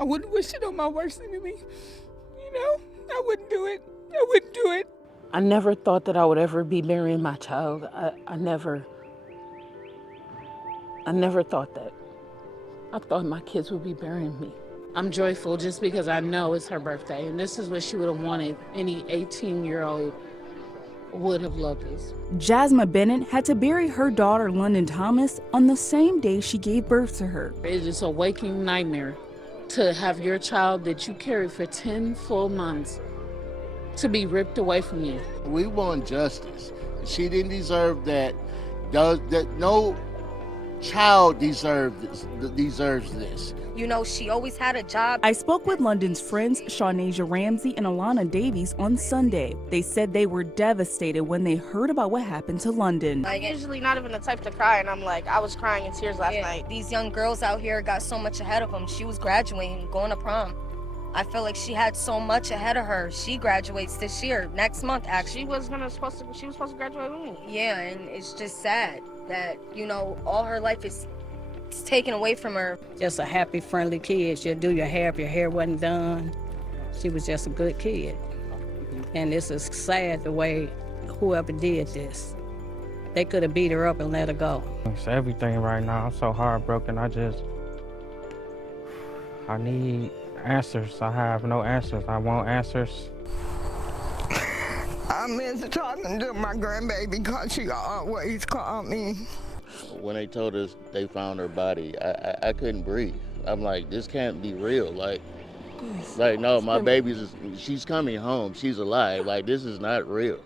I wouldn't wish it on my worst enemy. You know, I wouldn't do it. I wouldn't do it. I never thought that I would ever be burying my child. I never thought that. I thought my kids would be burying me. I'm joyful just because I know it's her birthday, and this is what she would have wanted. Any 18-year-old would have loved this. Jasmine Bennett had to bury her daughter, London Thomas, on the same day she gave birth to her. It is a waking nightmare to have your child that you carried for 10 full months to be ripped away from you. We want justice. She didn't deserve that. No child deserves this. You know, she always had a job. I spoke with London's friends, Shawnasia Ramsey and Alana Davies, on Sunday. They said they were devastated when they heard about what happened to London. I'm usually not even the type to cry, and I was crying in tears last night. These young girls out here got so much ahead of them. She was graduating, going to prom. I feel like she had so much ahead of her. She graduates this year, next month actually. She was supposed to graduate with me. Yeah, and it's just sad that, you know, all her life is taken away from her. Just a happy, friendly kid. She'll do your hair if your hair wasn't done. She was just a good kid. And this is sad the way whoever did this. They could have beat her up and let her go. It's everything right now. I'm so heartbroken. I need answers. I have no answers. I want answers. I miss talking to my grandbaby because she always called me. When they told us they found her body, I couldn't breathe. I'm like, this can't be real. Like no, my she's coming home. She's alive. Like, this is not real.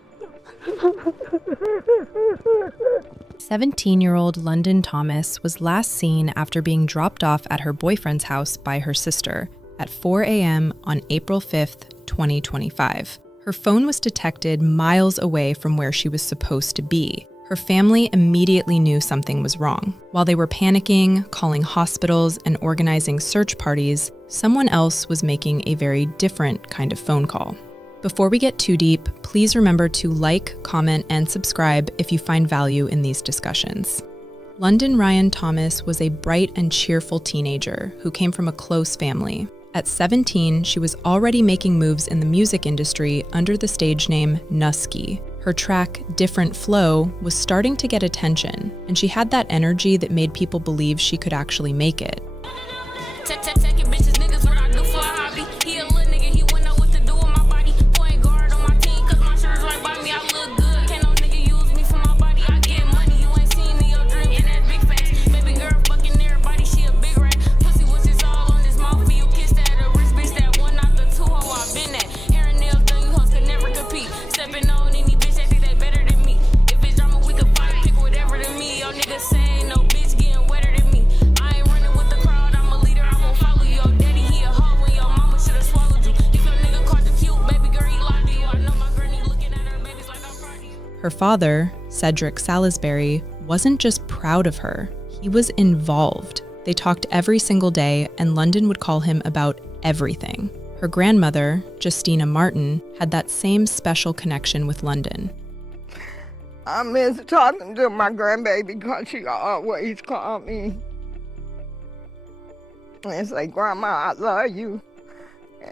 17-year-old London Thomas was last seen after being dropped off at her boyfriend's house by her sister at 4 a.m. on April 5th, 2025. Her phone was detected miles away from where she was supposed to be. Her family immediately knew something was wrong. While they were panicking, calling hospitals, and organizing search parties, someone else was making a very different kind of phone call. Before we get too deep, please remember to like, comment, and subscribe if you find value in these discussions. London Ryan Thomas was a bright and cheerful teenager who came from a close family. At 17, she was already making moves in the music industry under the stage name Nuskii. Her track, Different Flow, was starting to get attention, and she had that energy that made people believe she could actually make it. Her father, Cedric Salisbury, wasn't just proud of her, he was involved. They talked every single day, and London would call him about everything. Her grandmother, Justina Martin, had that same special connection with London. I miss talking to my grandbaby because she always called me and say, Grandma, I love you.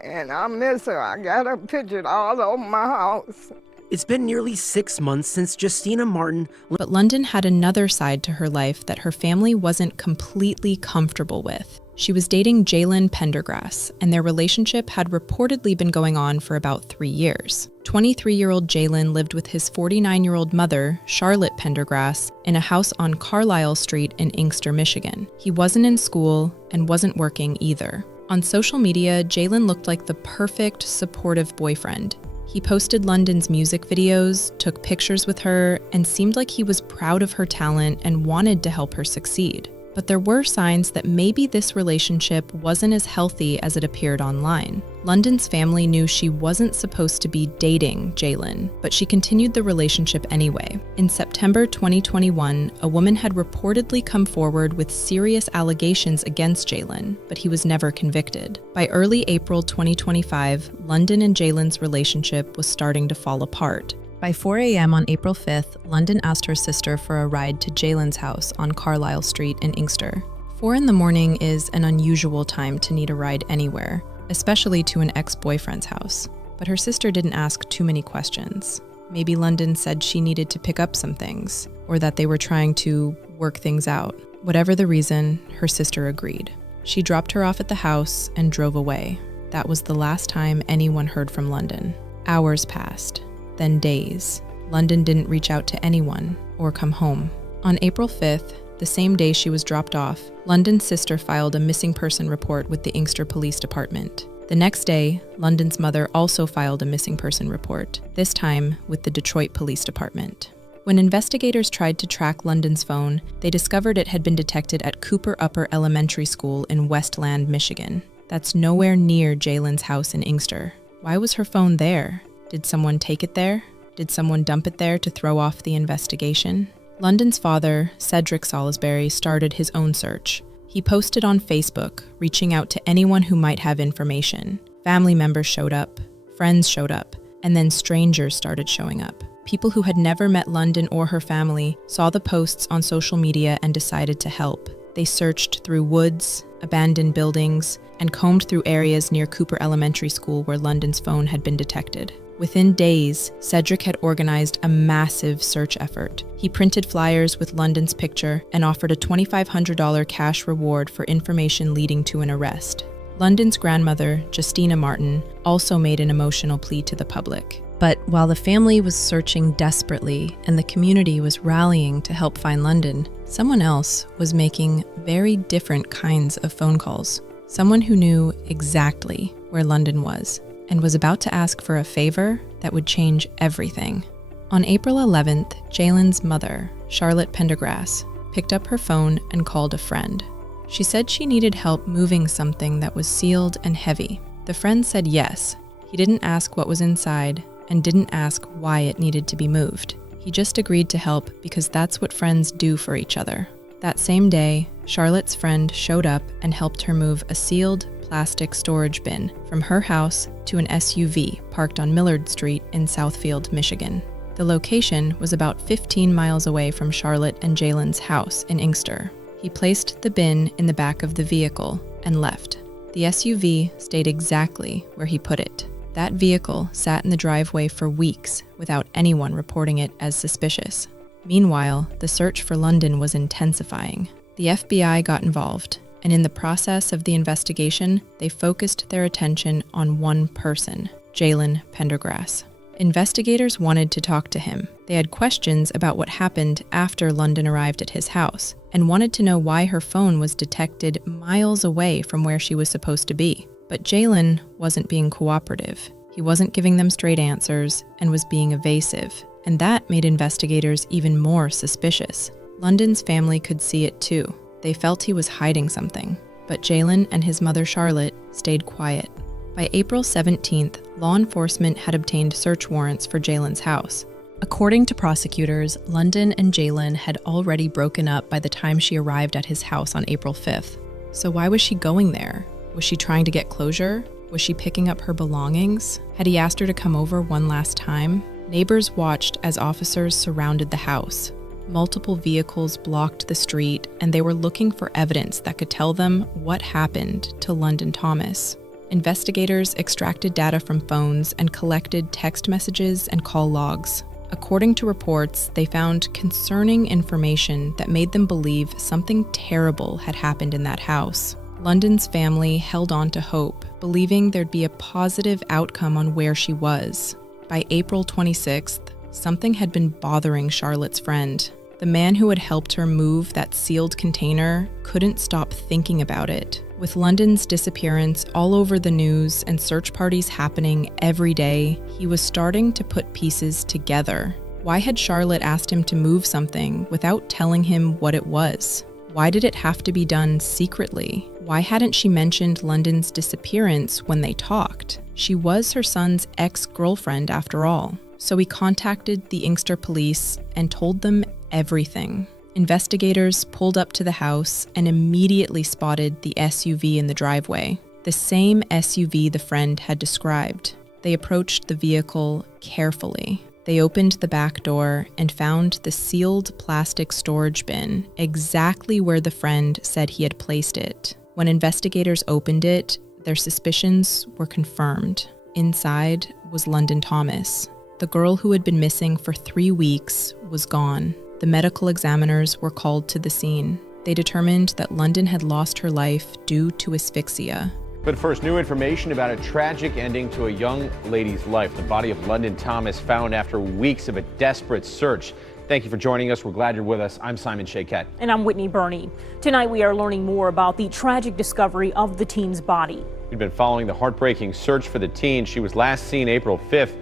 And I miss her. I got her pictured all over my house. It's been nearly 6 months since Justina Martin. But London had another side to her life that her family wasn't completely comfortable with. She was dating Jaylen Pendergrass, and their relationship had reportedly been going on for about 3 years. 23-year-old Jaylen lived with his 49-year-old mother, Charlotte Pendergrass, in a house on Carlisle Street in Inkster, Michigan. He wasn't in school and wasn't working either. On social media, Jaylen looked like the perfect, supportive boyfriend. He posted London's music videos, took pictures with her, and seemed like he was proud of her talent and wanted to help her succeed. But there were signs that maybe this relationship wasn't as healthy as it appeared online. London's family knew she wasn't supposed to be dating Jaylen, but she continued the relationship anyway. In September 2021, a woman had reportedly come forward with serious allegations against Jaylen, but he was never convicted. By early April 2025, London and Jaylen's relationship was starting to fall apart. By 4 a.m. on April 5th, London asked her sister for a ride to Jaylen's house on Carlisle Street in Inkster. 4 in the morning is an unusual time to need a ride anywhere, especially to an ex-boyfriend's house. But her sister didn't ask too many questions. Maybe London said she needed to pick up some things, or that they were trying to work things out. Whatever the reason, her sister agreed. She dropped her off at the house and drove away. That was the last time anyone heard from London. Hours passed, then days. London didn't reach out to anyone or come home. On April 5th, the same day she was dropped off, London's sister filed a missing person report with the Inkster Police Department. The next day, London's mother also filed a missing person report, this time with the Detroit Police Department. When investigators tried to track London's phone, they discovered it had been detected at Cooper Upper Elementary School in Westland, Michigan. That's nowhere near Jaylen's house in Inkster. Why was her phone there? Did someone take it there? Did someone dump it there to throw off the investigation? London's father, Cedric Salisbury, started his own search. He posted on Facebook, reaching out to anyone who might have information. Family members showed up, friends showed up, and then strangers started showing up. People who had never met London or her family saw the posts on social media and decided to help. They searched through woods, abandoned buildings, and combed through areas near Cooper Elementary School where London's phone had been detected. Within days, Cedric had organized a massive search effort. He printed flyers with London's picture and offered a $2,500 cash reward for information leading to an arrest. London's grandmother, Justina Martin, also made an emotional plea to the public. But while the family was searching desperately and the community was rallying to help find London, someone else was making very different kinds of phone calls. Someone who knew exactly where London was and was about to ask for a favor that would change everything. On April 11th, Jaylen's mother, Charlotte Pendergrass, picked up her phone and called a friend. She said she needed help moving something that was sealed and heavy. The friend said yes. He didn't ask what was inside and didn't ask why it needed to be moved. He just agreed to help because that's what friends do for each other. That same day, Charlotte's friend showed up and helped her move a sealed plastic storage bin from her house to an SUV parked on Millard Street in Southfield, Michigan. The location was about 15 miles away from Charlotte and Jaylen's house in Inkster. He placed the bin in the back of the vehicle and left. The SUV stayed exactly where he put it. That vehicle sat in the driveway for weeks without anyone reporting it as suspicious. Meanwhile, the search for London was intensifying. The FBI got involved, and in the process of the investigation, they focused their attention on one person, Jaylen Pendergrass. Investigators wanted to talk to him. They had questions about what happened after London arrived at his house, and wanted to know why her phone was detected miles away from where she was supposed to be. But Jaylen wasn't being cooperative. He wasn't giving them straight answers and was being evasive, and that made investigators even more suspicious. London's family could see it too. They felt he was hiding something, but Jaylen and his mother Charlotte stayed quiet. By April 17th, law enforcement had obtained search warrants for Jaylen's house. According to prosecutors, London and Jaylen had already broken up by the time she arrived at his house on April 5th. So why was she going there? Was she trying to get closure? Was she picking up her belongings? Had he asked her to come over one last time? Neighbors watched as officers surrounded the house. Multiple vehicles blocked the street, and they were looking for evidence that could tell them what happened to London Thomas. Investigators extracted data from phones and collected text messages and call logs. According to reports, they found concerning information that made them believe something terrible had happened in that house. London's family held on to hope, believing there'd be a positive outcome on where she was. By April 26th, something had been bothering Charlotte's friend. The man who had helped her move that sealed container couldn't stop thinking about it. With London's disappearance all over the news and search parties happening every day, he was starting to put pieces together. Why had Charlotte asked him to move something without telling him what it was? Why did it have to be done secretly? Why hadn't she mentioned London's disappearance when they talked? She was her son's ex-girlfriend after all. So he contacted the Inkster police and told them everything. Investigators pulled up to the house and immediately spotted the SUV in the driveway, the same SUV the friend had described. They approached the vehicle carefully. They opened the back door and found the sealed plastic storage bin exactly where the friend said he had placed it. When investigators opened it, their suspicions were confirmed. Inside was London Thomas. The girl who had been missing for 3 weeks was gone. The medical examiners were called to the scene. They determined that London had lost her life due to asphyxia. But first, new information about a tragic ending to a young lady's life. The body of London Thomas found after weeks of a desperate search. Thank you for joining us. We're glad you're with us. I'm Simon Shakette. And I'm Whitney Burney. Tonight we are learning more about the tragic discovery of the teen's body. We've been following the heartbreaking search for the teen. She was last seen April 5th,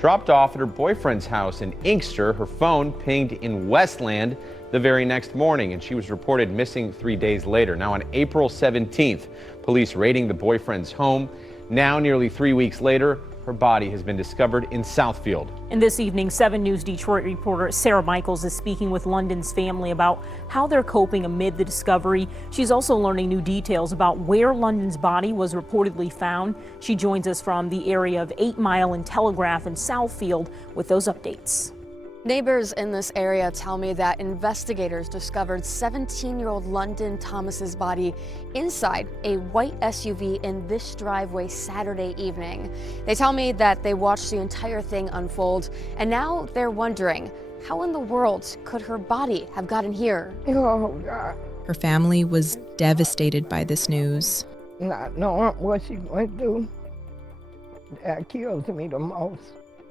dropped off at her boyfriend's house in Inkster. Her phone pinged in Westland the very next morning, and she was reported missing 3 days later. Now on April 17th, police raiding the boyfriend's home. Now, nearly 3 weeks later, her body has been discovered in Southfield. And this evening, 7 News Detroit reporter Sarah Michaels is speaking with London's family about how they're coping amid the discovery. She's also learning new details about where London's body was reportedly found. She joins us from the area of 8 Mile and Telegraph in Southfield with those updates. Neighbors in this area tell me that investigators discovered 17-year-old London Thomas's body inside a white SUV in this driveway Saturday evening. They tell me that they watched the entire thing unfold, and now they're wondering, how in the world could her body have gotten here? Oh, God. Her family was devastated by this news. Not knowing what she went through, that kills me the most.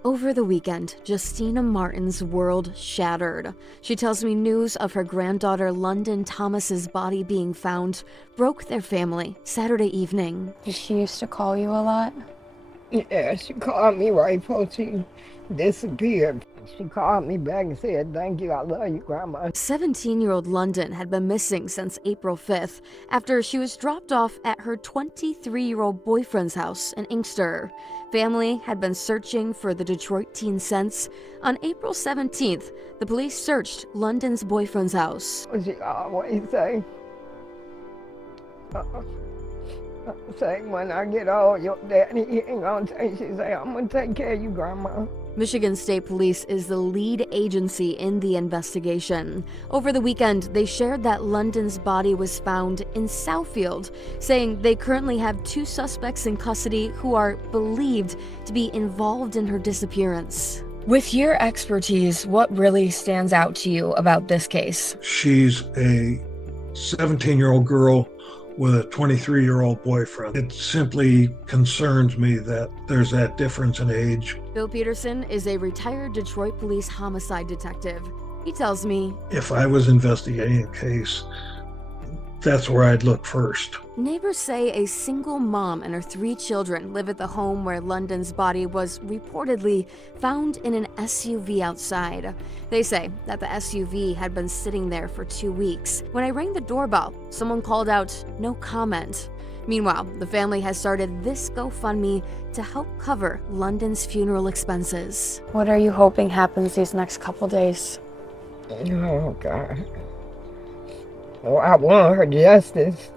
Over the weekend, Justina Martin's world shattered. She tells me news of her granddaughter London Thomas's body being found broke their family Saturday evening. She used to call you a lot? Yeah, she called me right before she disappeared. She called me back and said, "Thank you, I love you, Grandma." 17-year-old London had been missing since April 5th after she was dropped off at her 23-year-old boyfriend's house in Inkster. Family had been searching for the Detroit teen since. On April 17th, the police searched London's boyfriend's house. She always say, when I get old, your daddy he ain't gonna take. She say, "I'm gonna take care of you, Grandma." Michigan State Police is the lead agency in the investigation. Over the weekend, they shared that London's body was found in Southfield, saying they currently have 2 suspects in custody who are believed to be involved in her disappearance. With your expertise, what really stands out to you about this case? She's a 17-year-old girl with a 23-year-old boyfriend. It simply concerns me that there's that difference in age. Bill Peterson is a retired Detroit police homicide detective. He tells me, if I was investigating a case, that's where I'd look first. Neighbors say a single mom and her 3 children live at the home where London's body was reportedly found in an SUV outside. They say that the SUV had been sitting there for 2 weeks. When I rang the doorbell, someone called out, "No comment." Meanwhile, the family has started this GoFundMe to help cover London's funeral expenses. What are you hoping happens these next couple days? Oh, God. Oh, I want her justice.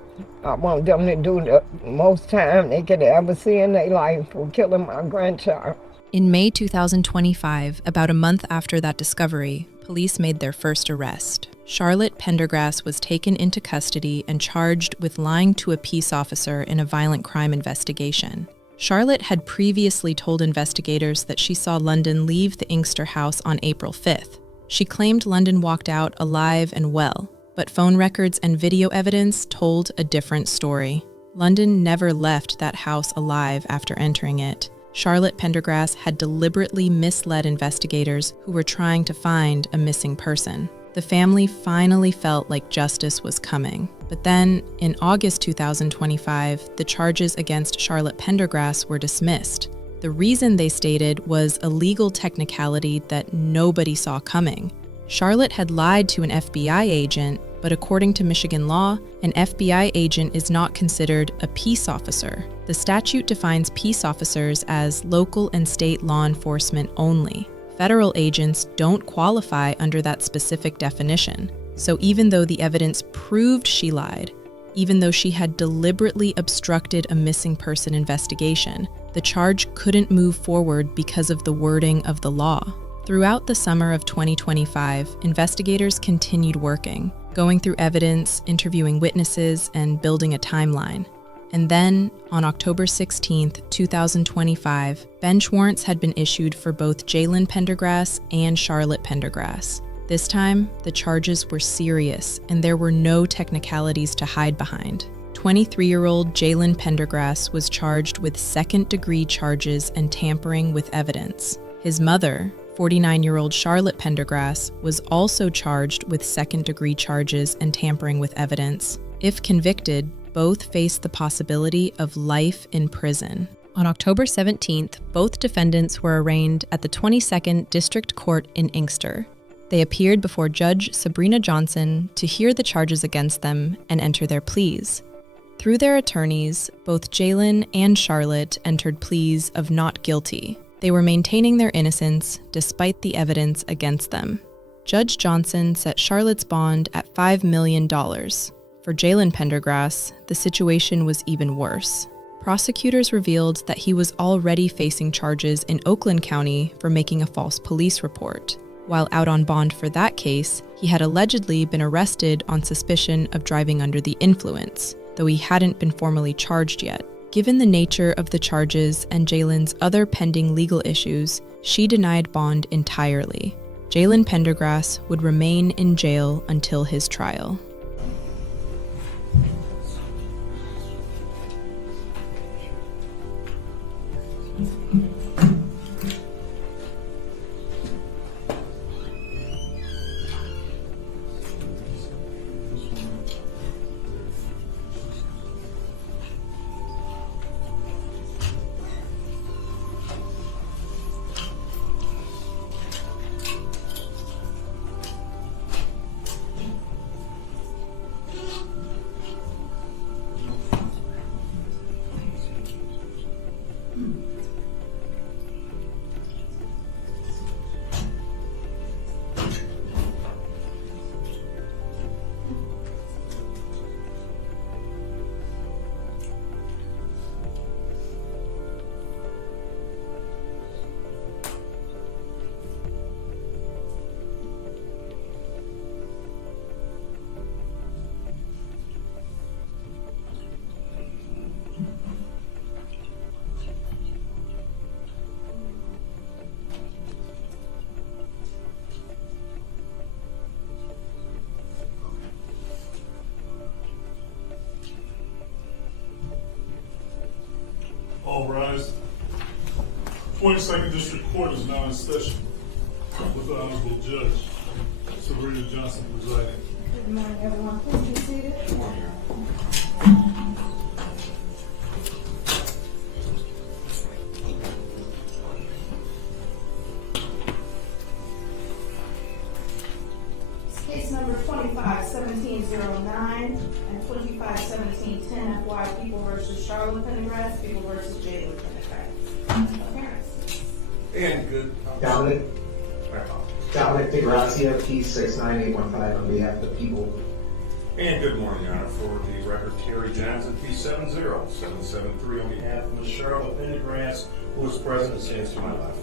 I want them to do the most time they could ever see in their life for killing my grandchild. In May 2025, about a month after that discovery, police made their first arrest. Charlotte Pendergrass was taken into custody and charged with lying to a peace officer in a violent crime investigation. Charlotte had previously told investigators that she saw London leave the Inkster house on April 5th. She claimed London walked out alive and well, but phone records and video evidence told a different story. London never left that house alive after entering it. Charlotte Pendergrass had deliberately misled investigators who were trying to find a missing person. The family finally felt like justice was coming. But then, in August 2025, the charges against Charlotte Pendergrass were dismissed. The reason they stated was a legal technicality that nobody saw coming. Charlotte had lied to an FBI agent, but according to Michigan law, an FBI agent is not considered a peace officer. The statute defines peace officers as local and state law enforcement only. Federal agents don't qualify under that specific definition. So even though the evidence proved she lied, even though she had deliberately obstructed a missing person investigation, the charge couldn't move forward because of the wording of the law. Throughout the summer of 2025, investigators continued working, going through evidence, interviewing witnesses, and building a timeline. And then, on October 16, 2025, bench warrants had been issued for both Jaylen Pendergrass and Charlotte Pendergrass. This time, the charges were serious, and there were no technicalities to hide behind. 23-year-old Jaylen Pendergrass was charged with second-degree charges and tampering with evidence. His mother, 49-year-old Charlotte Pendergrass, was also charged with second-degree charges and tampering with evidence. If convicted, both faced the possibility of life in prison. On October 17th, both defendants were arraigned at the 22nd District Court in Inkster. They appeared before Judge Sabrina Johnson to hear the charges against them and enter their pleas. Through their attorneys, both Jaylen and Charlotte entered pleas of not guilty. They were maintaining their innocence despite the evidence against them. Judge Johnson set Charlotte's bond at $5 million. For Jaylen Pendergrass, the situation was even worse. Prosecutors revealed that he was already facing charges in Oakland County for making a false police report. While out on bond for that case, he had allegedly been arrested on suspicion of driving under the influence, though he hadn't been formally charged yet. Given the nature of the charges and Jaylen's other pending legal issues, she denied bond entirely. Jaylen Pendergrass would remain in jail until his trial. All rise. 22nd District Court is now in session with the Honorable Judge Sabrina Johnson presiding. Good morning, everyone. Please be seated. Good morning. Case number 25-1709 and 25-1710 FY People versus Charlotte Pendergrass, People versus Jaylen Pendergrass. Appearances. And good. Dominic DeGrazia, P69815 on behalf of the people. And good morning, Your Honor. For the record, Terry Johnson, P70773 on behalf of Ms. Charlotte Pendergrass, who is present and stands to my left.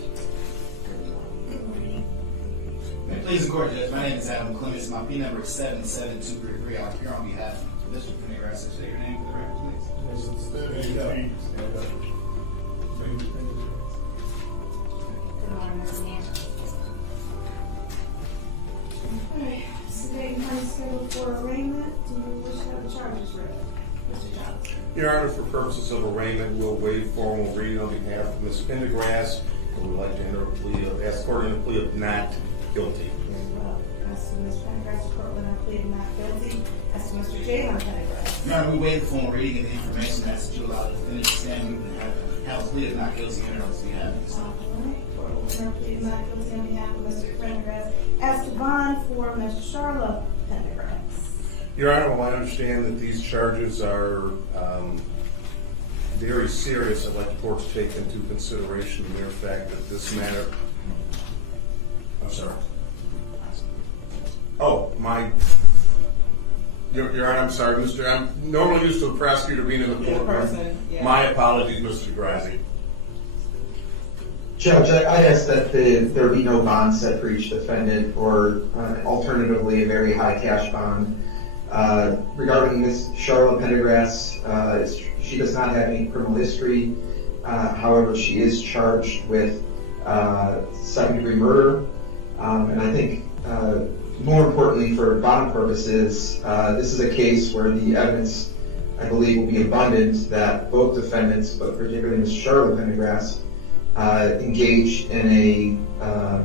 May it please the court, Judge. My name is Adam Clements. My P number is 77233. I'm here on behalf of Mr. Pendergrass. Say your name for the record, please. Good morning, Ms. Nancy. Okay, today is scheduled for arraignment. Do you wish to have the charges read? Mr. Johnson. Your Honor, for purposes of arraignment, we'll waive formal reading on behalf of Ms. Pendergrass, and we'd like to enter a plea of, ask court in a plea of not guilty. As to Ms. Pendergrass, the court will not plead not guilty. As to Mr. Jaylen Pendergrass. Your Honor, we waive the formal reading of the information that's to allow the defendant to stand and have a plea of not guilty and enter on behalf of Mr. Court will enter a plea of not guilty on behalf of Mr. Pendergrass. As to bond for Ms. Charlotte Pendergrass. Your Honor, while I understand that these charges are very serious, I'd like the court to take into consideration the mere fact that this matter. I'm sorry. Oh, Your Honor, I'm sorry, Mr. I'm normally used to a prosecutor being in the courtroom. My apologies, Mr. DeGrazia. Judge, I ask that there be no bond set for each defendant, or alternatively a very high cash bond. Regarding Ms. Charlotte Pendergrass, she does not have any criminal history. However, she is charged with second-degree murder. And I think more importantly for bond purposes, this is a case where the evidence, I believe, will be abundant that both defendants, but particularly Ms. Charlotte Pendergrass, engaged in a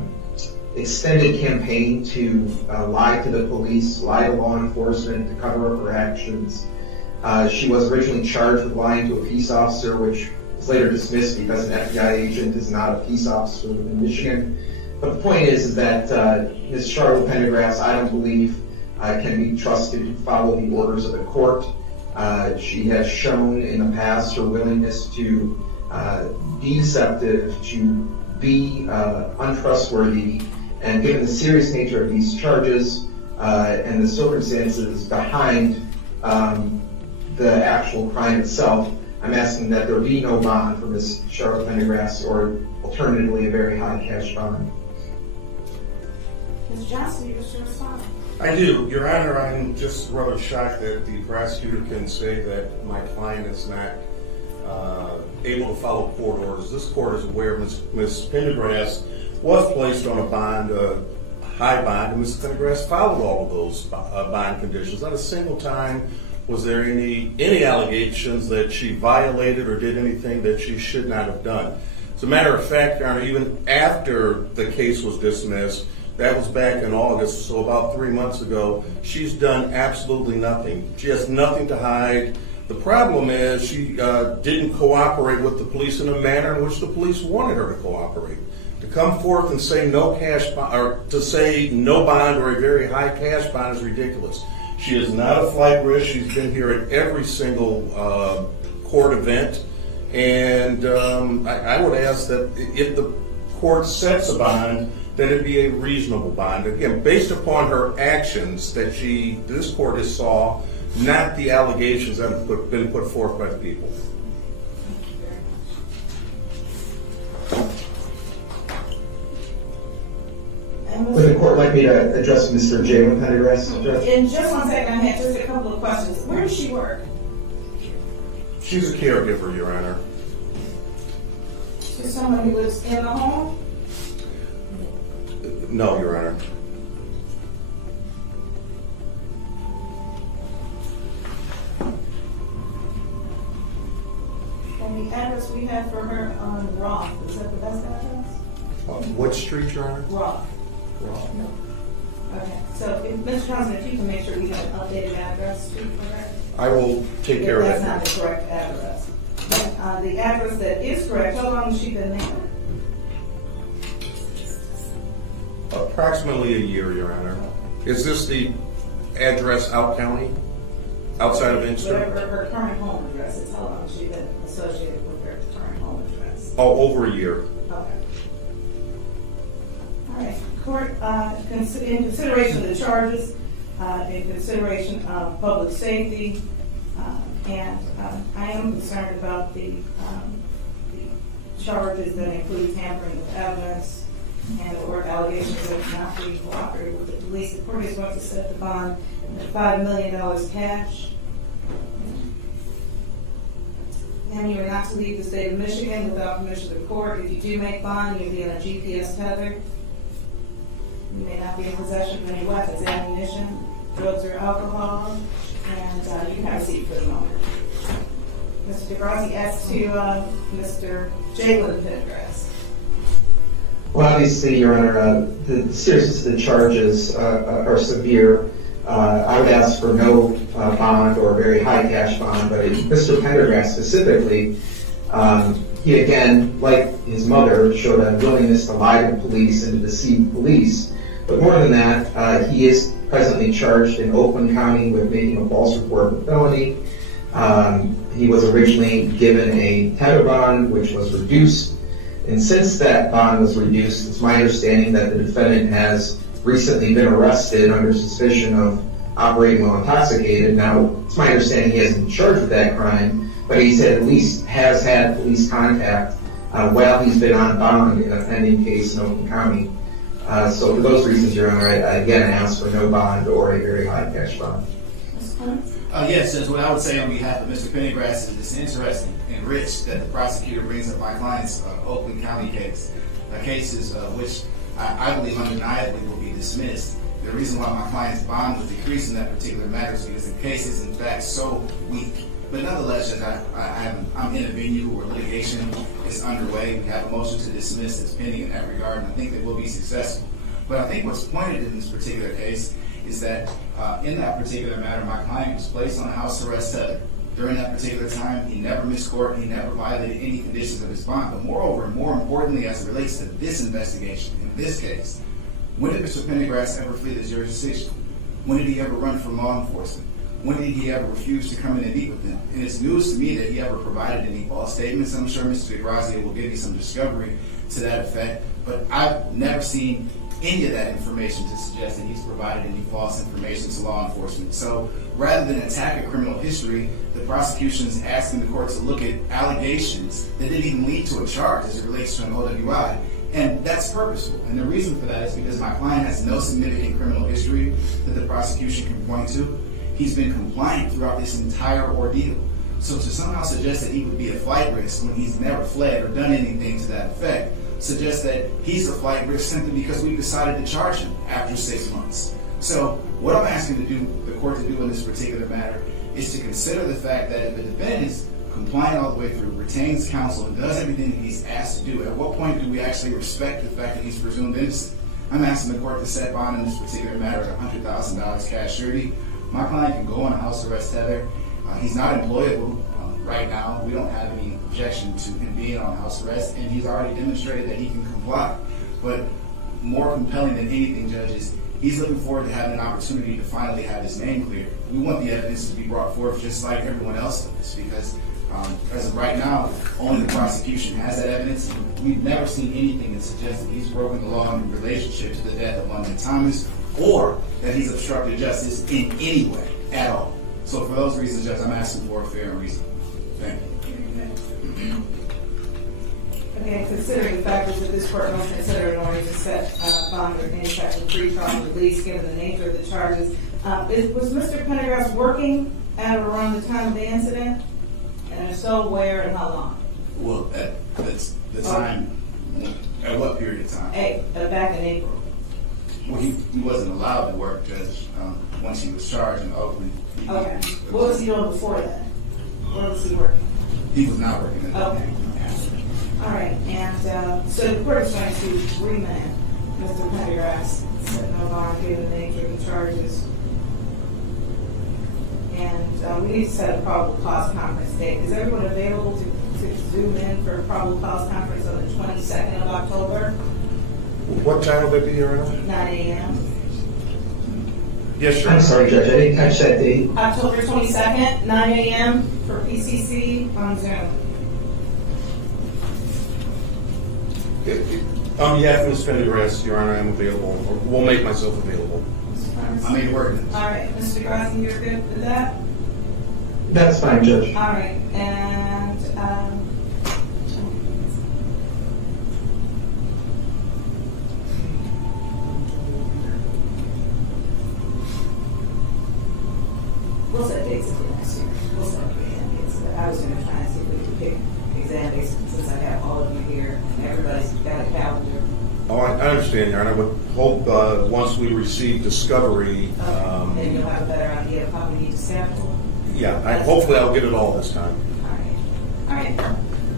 extended campaign to lie to the police, lie to law enforcement, to cover up her actions. She was originally charged with lying to a peace officer, which was later dismissed because an FBI agent is not a peace officer in Michigan. But the point is that Ms. Charlotte Pendergrass, I don't believe, can be trusted to follow the orders of the court. She has shown in the past her willingness to be deceptive, to be untrustworthy, and given the serious nature of these charges and the circumstances behind the actual crime itself, I'm asking that there be no bond for Ms. Charlotte Pendergrass, or alternatively a very high cash bond. Ms. Johnson, you wish to respond? I do. Your Honor, I'm just rather shocked that the prosecutor can say that my client is not able to follow court orders. This court is aware Ms. Pendergrass was placed on a bond, a high bond, and Ms. Pendergrass followed all of those bond conditions. Not a single time was there any allegations that she violated or did anything that she should not have done. As a matter of fact, Your Honor, even after the case was dismissed, that was back in August, so about 3 months ago, she's done absolutely nothing. She has nothing to hide. The problem is she didn't cooperate with the police in a manner in which the police wanted her to cooperate. To come forth and say no cash bond, or to say no bond or a very high cash bond, is ridiculous. She is not a flight risk. She's been here at every single court event, and I would ask that if the court sets a bond, that it be a reasonable bond. Again, based upon her actions that this court has saw, not the allegations that have been put forth by the people. Would the court like me to address Mr. Jaylen Pendergrass? In just 1 second, I have just a couple of questions. Where does she work? She's a caregiver, Your Honor. She's someone who lives in the home? No, Your Honor. And the address we have for her on Roth, is that the best address? What street, Your Honor? Roth. Roth. No. Okay, so if Ms. Johnson, if you can make sure we have an updated address for her. I will take care of that. That's not the correct address. But the address that is correct, how long has she been there? Approximately a year, Your Honor. Is this the address out county? Outside of Inkster? Whatever her current home address is, how long has she been associated with her current home address? Oh, over a year. Okay. All right, court, in consideration of the charges, in consideration of public safety, and I am concerned about the charges that include tampering with evidence and or allegations of not being cooperative with the police. The court is going to set the bond at $5 million cash. And you are not to leave the state of Michigan without permission of the court. If you do make bond, you'll be on a GPS tether. You may not be in possession of any weapons, ammunition, drugs, or alcohol, and you can have a seat for the moment. Mr. DeGrassi asks to Mr. Jaylen Pendergrass. Well, obviously, Your Honor, the seriousness of the charges are severe. I would ask for no bond or a very high cash bond, but Mr. Pendergrass specifically, he again, like his mother, showed a willingness to lie to police and to deceive police. But more than that, he is presently charged in Oakland County with making a false report of a felony. He was originally given a tether bond, which was reduced. And since that bond was reduced, it's my understanding that the defendant has recently been arrested under suspicion of operating while intoxicated. Now, it's my understanding he hasn't been charged with that crime, but he said at least has had police contact while he's been on bond in a pending case in Oakland County. So for those reasons, Your Honor, I again ask for no bond or a very high cash bond. Yes, Judge, what I would say on behalf of Mr. Pendergrass is it's interesting and rich that the prosecutor brings up my client's Oakland County case, cases which I believe undeniably will be dismissed. The reason why my client's bond was decreased in that particular matter is because the case is in fact so weak. But nonetheless, Judge, I'm in a venue where litigation is underway. We have a motion to dismiss that's pending in that regard, and I think that we'll be successful. But I think what's pointed in this particular case is that in that particular matter, my client was placed on house arrest tether. During that particular time, he never missed court, he never violated any conditions of his bond. But moreover, and more importantly, as it relates to this investigation, in this case, when did Mr. Pendergrass ever flee the jurisdiction? When did he ever run from law enforcement? When did he ever refuse to come in and meet with them? And it's news to me that he ever provided any false statements. I'm sure Mr. DeGrazia will give you some discovery to that effect, but I've never seen any of that information to suggest that he's provided any false information to law enforcement. So rather than attack a criminal history, the prosecution is asking the court to look at allegations that didn't even lead to a charge as it relates to an OWI. And that's purposeful. And the reason for that is because my client has no significant criminal history that the prosecution can point to. He's been compliant throughout this entire ordeal. So to somehow suggest that he would be a flight risk when he's never fled or done anything to that effect suggests that he's a flight risk simply because we decided to charge him after 6 months. So what I'm asking the court to do in this particular matter is to consider the fact that if the defendant is compliant all the way through, retains counsel, and does everything that he's asked to do, at what point do we actually respect the fact that he's presumed innocent? I'm asking the court to set bond in this particular matter at $100,000 cash surety. My client can go on a house arrest tether. He's not employable right now. We don't have any objection to him being on house arrest, and he's already demonstrated that he can comply. But more compelling than anything, judges, he's looking forward to having an opportunity to finally have his name cleared. We want the evidence to be brought forth just like everyone else does, because as of right now, only the prosecution has that evidence. We've never seen anything that suggests that he's broken the law in relationship to the death of London Thomas, or that he's obstructed justice in any way at all. So for those reasons, Judge, I'm asking for a fair and reasonable. Thank you. Okay, considering the factors that this court must consider in order to set bond or any type of pre-trial release, given the nature of the charges, was Mr. Pendergrass working at or around the time of the incident? And if so, where and how long? Well, at the time, at what period of time? Back in April. Well, he wasn't allowed to work, Judge, once he was charged in Oakland. Okay. What was he doing before that? Where was he working? He was not working at Okay. All right. And so the court is going to remand Mr. Pendergrass, set no bond given the nature of the charges. And we need to set a probable cause conference date. Is everyone available to zoom in for a probable cause conference on the 22nd of October? What time will that be, Your Honor? 9 a.m. Yes, sir. I'm sorry, Judge, I didn't catch that date. October 22nd, 9 a.m. for PCC on Zoom. On behalf of Ms. Pendergrass, Your Honor, I'm available, or will make myself available. I made it work. All right, Mr. Grassi, you're good with that? That's fine, Judge. All right, and we'll set dates for next year. We'll set dates. I was going to try and see if we could pick exam dates since I have all of you here and everybody's got a calendar. Oh, I understand, Your Honor. I would hope once we receive discovery. Then you'll have a better idea of how we need to sample. Yeah, hopefully I'll get it all this time. All right.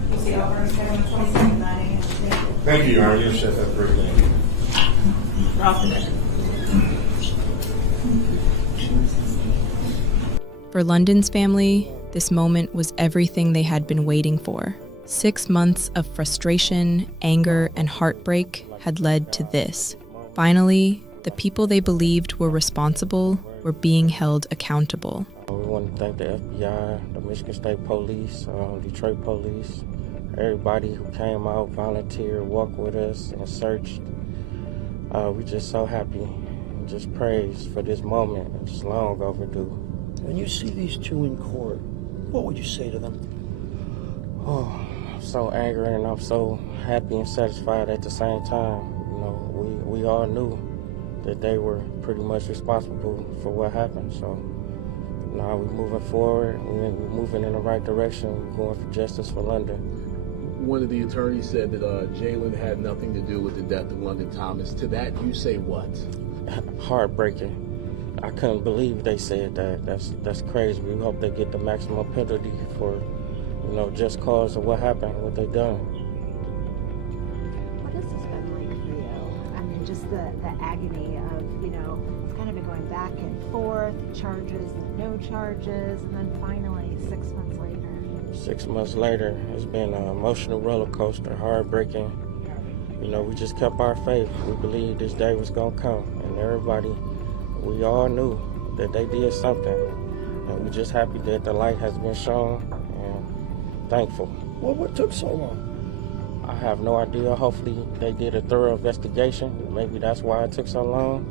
We'll see how first on the 22nd, 9 a.m. Thank you, Your Honor. You said that very well. For London's family, this moment was everything they had been waiting for. 6 months of frustration, anger, and heartbreak had led to this. Finally, the people they believed were responsible were being held accountable. We want to thank the FBI, the Michigan State Police, Detroit Police, everybody who came out, volunteered, walked with us, and searched. We're just so happy and just praise for this moment. It's long overdue. When you see these two in court, what would you say to them? Oh, so angry and I'm so happy and satisfied at the same time. You know, we all knew that they were pretty much responsible for what happened. So now we're moving forward. We're moving in the right direction. We're going for justice for London. One of the attorneys said that Jaylen had nothing to do with the death of London Thomas. To that, you say what? Heartbreaking. I couldn't believe they said that. That's crazy. We hope they get the maximum penalty for, you know, just cause of what happened, what they done. What has this been like for you? I mean, just the agony of, you know, it's kind of been going back and forth, charges and no charges, and then finally 6 months later. 6 months later, it's been an emotional roller coaster, heartbreaking. You know, we just kept our faith. We believed this day was gonna come, and everybody, we all knew that they did something, and we're just happy that the light has been shown, and thankful. Well, what took so long? I have no idea. Hopefully they did a thorough investigation. Maybe that's why it took so long,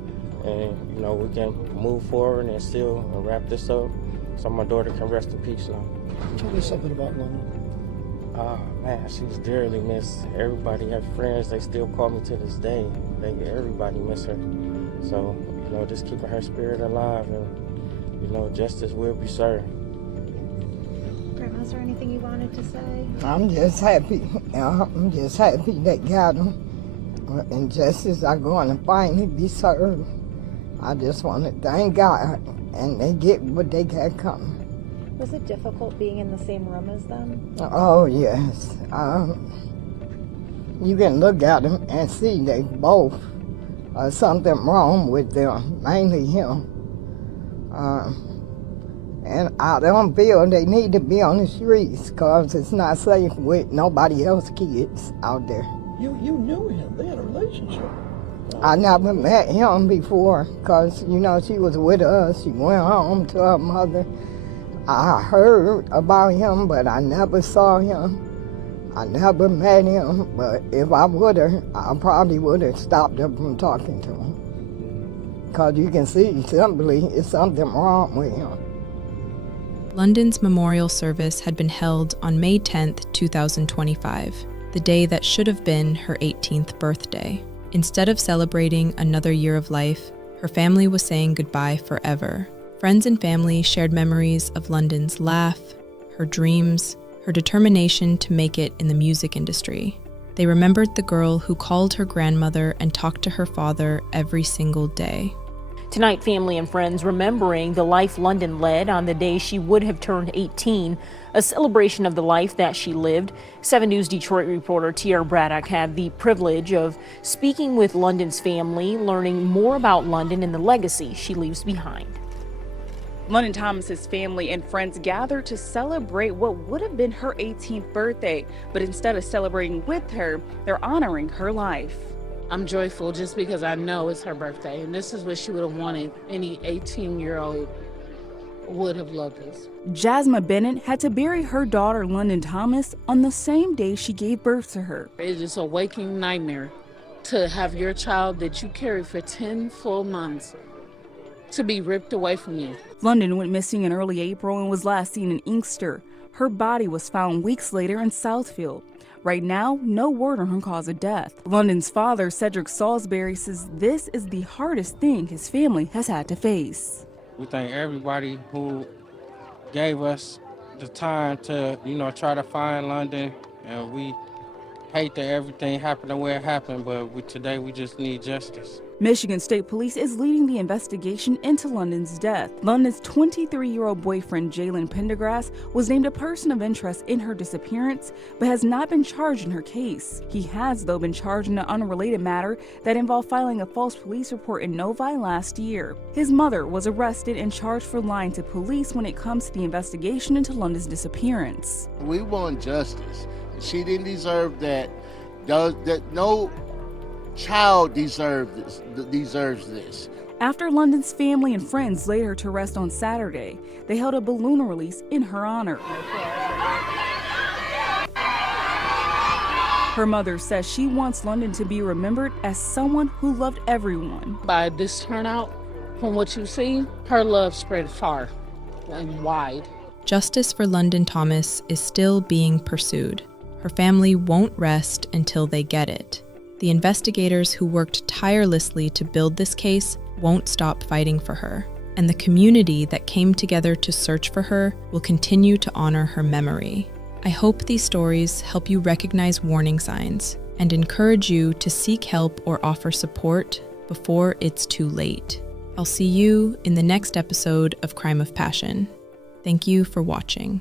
and you know, we can move forward and still wrap this up so my daughter can rest in peace now. Tell me something about London. Oh man, she's dearly missed. Everybody have friends, they still call me to this day. Everybody miss her. So, you know, just keeping her spirit alive, and, you know, justice will be served. Grandma, is there anything you wanted to say? I'm just happy. I'm just happy they got him. And justice are going to finally be served. I just want to thank God, and they get what they got coming. Was it difficult being in the same room as them? Oh, yes. You can look at them and see they both something wrong with them, mainly him. And I don't feel they need to be on the streets because it's not safe with nobody else's kids out there. You knew him. They had a relationship. I never met him before because, you know, she was with us. She went home to her mother. I heard about him, but I never saw him. I never met him, but if I would have, I probably would have stopped her from talking to him. Because you can see simply it's something wrong with him. London's memorial service had been held on May 10th, 2025, the day that should have been her 18th birthday. Instead of celebrating another year of life, her family was saying goodbye forever. Friends and family shared memories of London's laugh, her dreams, her determination to make it in the music industry. They remembered the girl who called her grandmother and talked to her father every single day. Tonight, family and friends remembering the life London led on the day she would have turned 18, a celebration of the life that she lived. 7 News Detroit reporter Tierra Braddock had the privilege of speaking with London's family, learning more about London and the legacy she leaves behind. London Thomas's family and friends gathered to celebrate what would have been her 18th birthday, but instead of celebrating with her, they're honoring her life. I'm joyful just because I know it's her birthday, and this is what she would have wanted. Any 18-year-old would have loved this. Jasmine Bennett had to bury her daughter, London Thomas, on the same day she gave birth to her. It is a waking nightmare to have your child that you carried for 10 full months to be ripped away from you. London went missing in early April and was last seen in Inkster. Her body was found weeks later in Southfield. Right now, no word on her cause of death. London's father, Cedric Salisbury, says this is the hardest thing his family has had to face. We thank everybody who gave us the time to, you know, try to find London, and we hate that everything happened the way it happened, but today we just need justice. Michigan State Police is leading the investigation into London's death. London's 23-year-old boyfriend, Jaylen Pendergrass, was named a person of interest in her disappearance, but has not been charged in her case. He has, though, been charged in an unrelated matter that involved filing a false police report in Novi last year. His mother was arrested and charged for lying to police when it comes to the investigation into London's disappearance. We want justice. She didn't deserve that. No child deserves this. After London's family and friends laid her to rest on Saturday, they held a balloon release in her honor. Her mother says she wants London to be remembered as someone who loved everyone. By this turnout, from what you see, her love spread far and wide. Justice for London Thomas is still being pursued. Her family won't rest until they get it. The investigators who worked tirelessly to build this case won't stop fighting for her, and the community that came together to search for her will continue to honor her memory. I hope these stories help you recognize warning signs and encourage you to seek help or offer support before it's too late. I'll see you in the next episode of Crime of Passion. Thank you for watching.